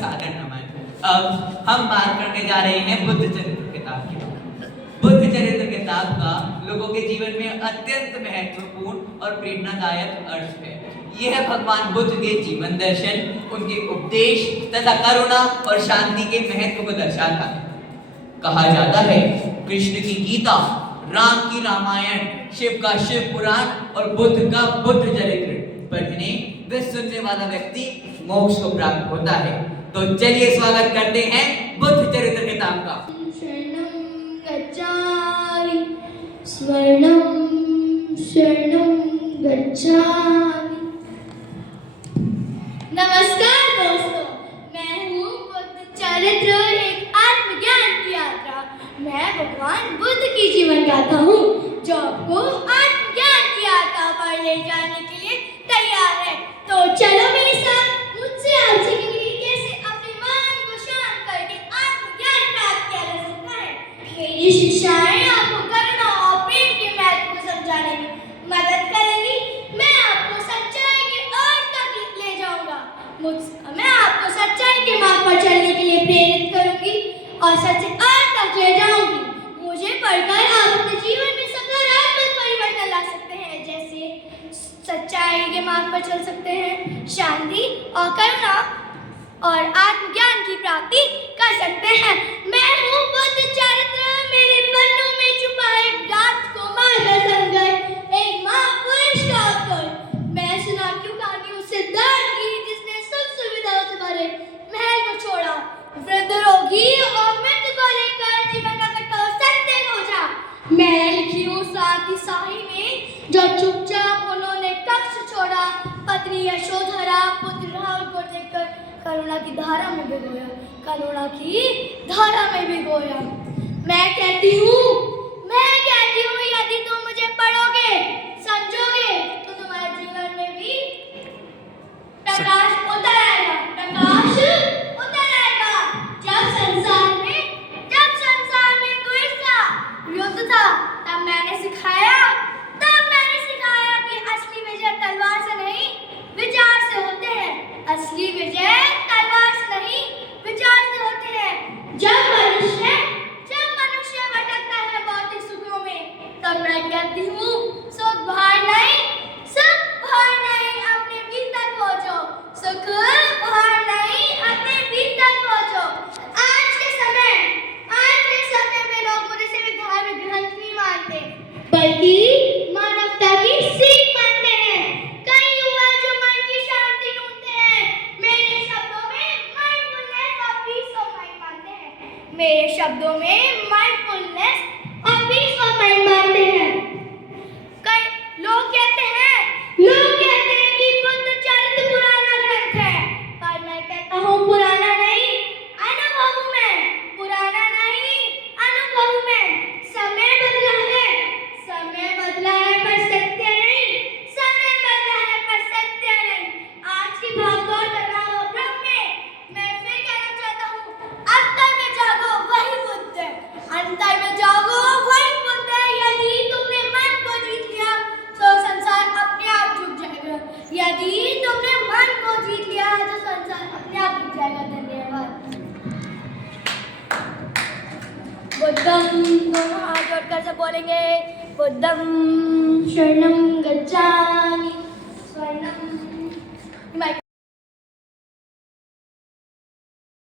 सादर नमन। अब हम बात करने जा रहे हैं बुद्ध चरित्र किताब की। बुद्ध चरित्र किताब का लोगों के जीवन में अत्यंत महत्वपूर्ण और प्रेरणादायक अर्थ है। यह भगवान बुद्ध के जीवन दर्शन, उनके उपदेश तथा करुणा और शांति के महत्व को दर्शाता है। कहा जाता है कृष्ण की गीता, राम की रामायण, शिव का शिव पुराण और बुद्ध का बुद्ध चरित्र पढ़ने व सुनने वाला व्यक्ति मोक्ष को प्राप्त होता है। तो चलिए स्वागत करते हैं बुद्ध चरित्र किताब का। शरणं गच्छामि, स्वर्णं शरणं गच्छामि। नमस्कार दोस्तों, मैं हूँ बुद्ध चरित्र, एक आत्मज्ञान की यात्रा। मैं भगवान बुद्ध की जीवन गाथा हूँ, जो आपको आत्मज्ञान की यात्रा पर ले जाने के लिए तैयार है। तो चलो मेरे साथ, मुझसे आप सीखेंगे कि कैसे अपने मन को शांत करके आत्मज्ञान प्राप्त किया जा सकता है। मेरी शिक्षाएं आपको करुणा और प्रेम के महत्व को समझाने में मदद करेंगी। मैं आपको सच्चाई के अर्थ तक ले जाऊंगा। मैं आपको सच्चाई के मार्ग पर चलने के लिए प्रेरित करूंगी और सच्चे अर्थ तक ले जाऊंगी। मुझे पढ़कर आप अपने जीवन में सकारात्मक परिवर्तन ला सकते हैं, जैसे सच्चाई के मार्ग पर चल सकते हैं, शांति और करुणा और आत्मज्ञान की प्राप्ति कर सकते हैं। मैं हूँ बुद्ध चरित्र, मेरे पन्नों में छुपा एक राजकुमार का संघर्ष, एक महापुरुष का अवतरण। मैं सुनाती हूँ कहानी उस सिद्धार्थ की, जिसने सुख सुविधाओं से भरे महल को छोड़ा, वृद्ध रोगी और मृत्यु को लेकर जीवन का कठोर सत्य खोजा। मैं लिखी हूँ साथी साही में, जो चुपचाप उन्होंने कक्ष छोड़ा, पत्नी यशोधरा पुत्र राहुल को देखकर करुणा की धारा में भिगोया, करुणा की धारा में भिगोया। मैं कहती हूँ यदि तुम मुझे पढ़ोगे, समझोगे, तो तुम्हारे जीवन में भी प्रकाश उतर आएगा, प्रकाश उतर आएगा। जब संसार में कोई सा युद्ध था, तब मैंने सिखाया कि असली विजय तलवार से नहीं, विचार से होते हैं। असली विजय तलवार से नहीं, विचार से होते हैं। जब मनुष्य भटकता है भौतिक सुखों में, तब मैं कहती हूँ सुख बाहर नहीं, अपने भीतर खोजो। सुख बाहर नहीं, अपने भीतर खोजो। आज के समय में लोग मुझे सिर्फ धार्मिक ग्रंथ नहीं मानते, बल्कि मानवता की सीख मानते हैं। कई युवा जो मन की शांति ढूंढते हैं, मेरे शब्दों में माइंडफुलनेस और पीस ऑफ माइंड मानते हैं। मेरे शब्दों में माइंडफुलनेस और पीस ऑफ माइंड मानते हैं। कई लोग कहते हैं कि बुद्ध चरित्र पुराना ग्रंथ है, पर मैं कहता हूँ पुराना नहीं, अनुभव हूँ मैं। पुराना नहीं, अनुभव हूँ मैं। समय बदला है पर सत्य नहीं, समय बदला है पर सत्य नहीं। आज की भागदौड़ तनाव और भ्रम में मैं फिर कहना चाहता हूँ, अंतर में जागो वही बुद्ध है, अंतर में जागो वही बुद्ध है। यदि तुमने मन को जीत लिया, तो संसार अपने आप झुक जाएगा। यदि तुमने मन को जीत लिया, तो संसार अपने आप झुक जाएगा। धन्यवाद। बुद्धं, दोनों हाथ जोड़कर सब बोलेंगे, बुद्धं शरणं गच्छामि,